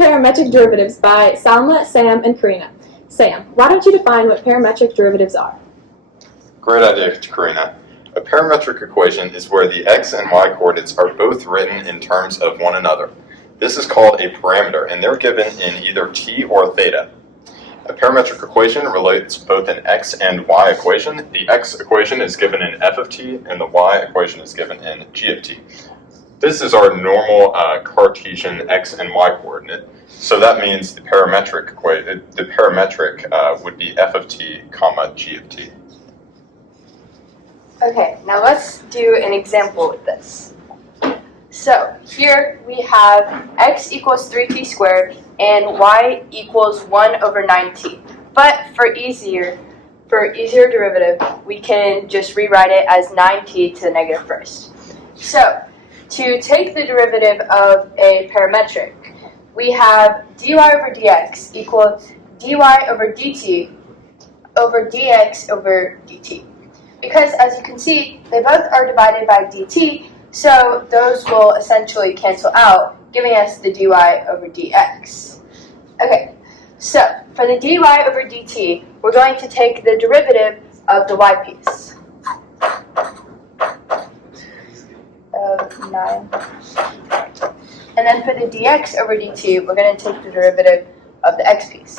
Parametric Derivatives by Salma, Sam, and Karina. Sam, why don't you define what parametric derivatives are? Great idea, Karina. A parametric equation is where the x and y coordinates are both written in terms of one another. This is called a parameter, and they're given in either t or theta. A parametric equation relates both an x and y equation. The x equation is given in f of t, and the y equation is given in g of t. This is our normal Cartesian x and y coordinate. So that means the parametric would be f of t, comma g of t. Okay, now let's do an example with this. So here we have x equals 3t squared and y equals 1 over 9t. But for easier derivative, we can just rewrite it as 9t to the negative first. So to take the derivative of a parametric, we have dy over dx equals dy over dt over dx over dt. Because as you can see, they both are divided by dt, so those will essentially cancel out, giving us the dy over dx. Okay, so for the dy over dt, we're going to take the derivative of the y piece. Of 9. And then for the dx over dt, we're going to take the derivative of the x piece.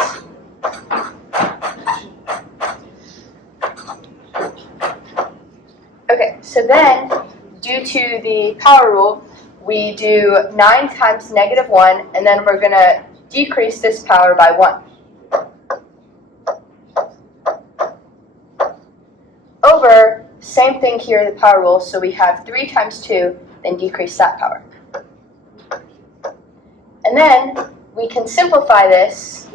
Okay, so then, due to the power rule, we do 9 times negative 1, and then we're going to decrease this power by 1. Over, same thing here, the power rule, so we have 3 times 2, then decrease that power. And then, we can simplify this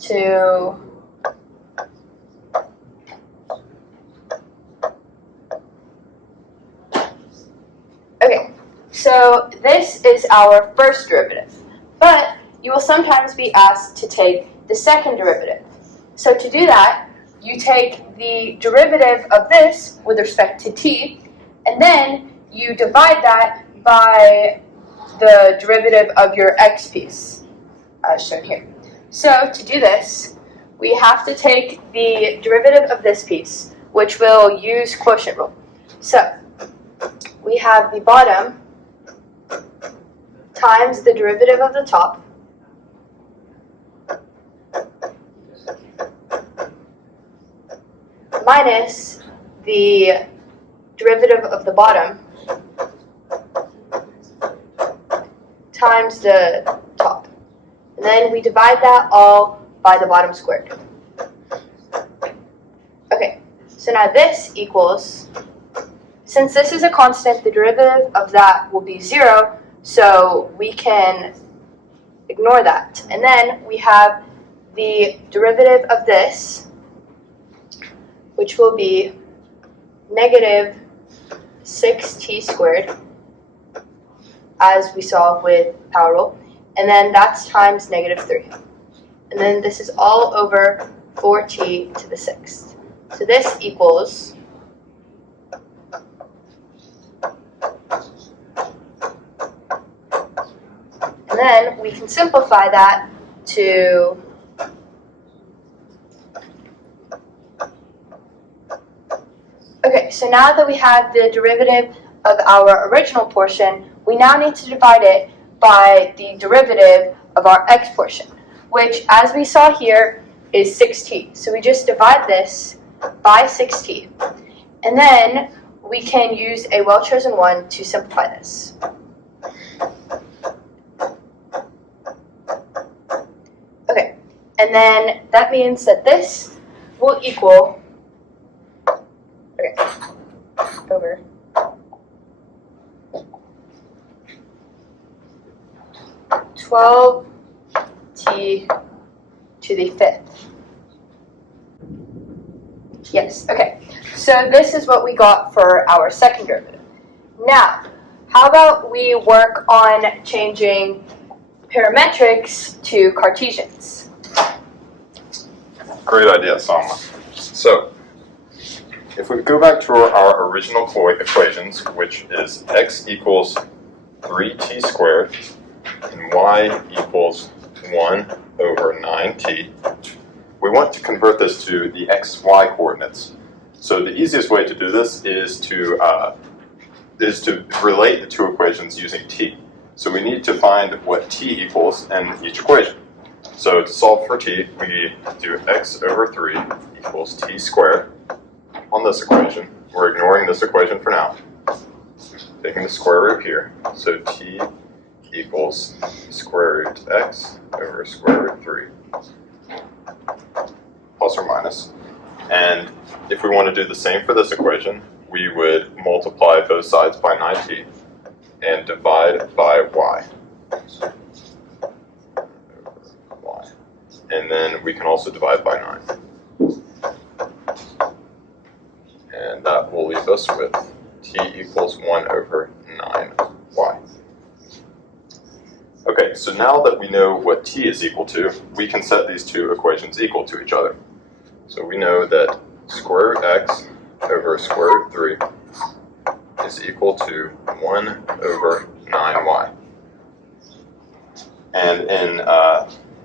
to okay, so this is our first derivative, but you will sometimes be asked to take the second derivative. So to do that, you take the derivative of this with respect to t, and then you divide that by the derivative of your x piece, as shown here. So to do this, we have to take the derivative of this piece, which will use quotient rule. So we have the bottom times the derivative of the top minus the derivative of the bottom times the top. And then we divide that all by the bottom squared. Okay, so now this equals, since this is a constant, the derivative of that will be 0, so we can ignore that. And then we have the derivative of this, which will be negative 6t squared, as we saw with power rule. And then that's times negative 3. And then this is all over 4t to the 6th. So this equals and then we can simplify that to okay, so now that we have the derivative of our original portion, we now need to divide it by the derivative of our x portion, which, as we saw here, is 6t. So we just divide this by 6t. And then we can use a well-chosen one to simplify this. Okay, and then that means that this will equal, over 12t to the 5th. Yes, okay. So this is what we got for our second derivative. Now, how about we work on changing parametrics to Cartesians? Great idea, Salma. So, if we go back to our original equations, which is x equals 3t squared and y equals 1 over 9t. We want to convert this to the xy coordinates. So the easiest way to do this is to relate the two equations using t. So we need to find what t equals in each equation. So to solve for t, we do x over 3 equals t squared on this equation. We're ignoring this equation for now, taking the square root here. So t equals square root x over square root 3, plus or minus. And if we want to do the same for this equation, we would multiply both sides by 9t and divide by y. And then we can also divide by 9. And that will leave us with t equals 1 over 9y. Okay, so now that we know what t is equal to, we can set these two equations equal to each other. So we know that square root x over square root 3 is equal to 1 over 9y. And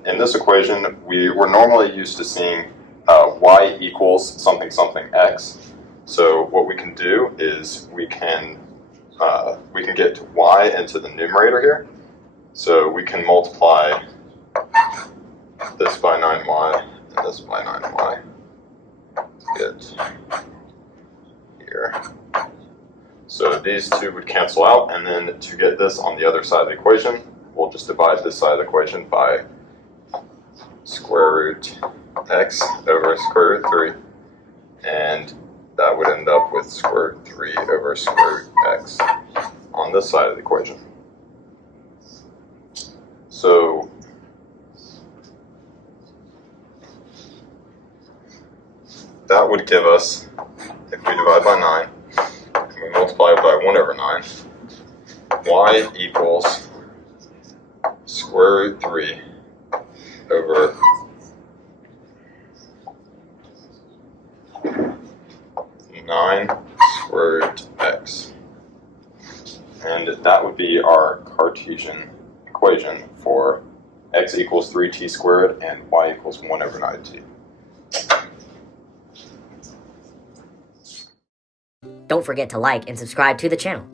in this equation, we're normally used to seeing y equals something something x. So what we can do is we can get y into the numerator here. So we can multiply this by 9y and this by 9y. Get here. So these two would cancel out, and then to get this on the other side of the equation, we'll just divide this side of the equation by square root x over square root 3, and that would end up with square root 3 over square root x on this side of the equation. So that would give us, if we divide by 9, and we multiply by 1 over 9, y equals square root 3 over 9 square root x. And that would be our Cartesian equation for x equals 3t squared and y equals 1 over 9t. Don't forget to like and subscribe to the channel.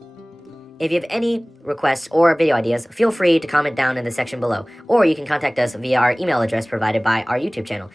If you have any requests or video ideas, feel free to comment down in the section below, or you can contact us via our email address provided by our YouTube channel.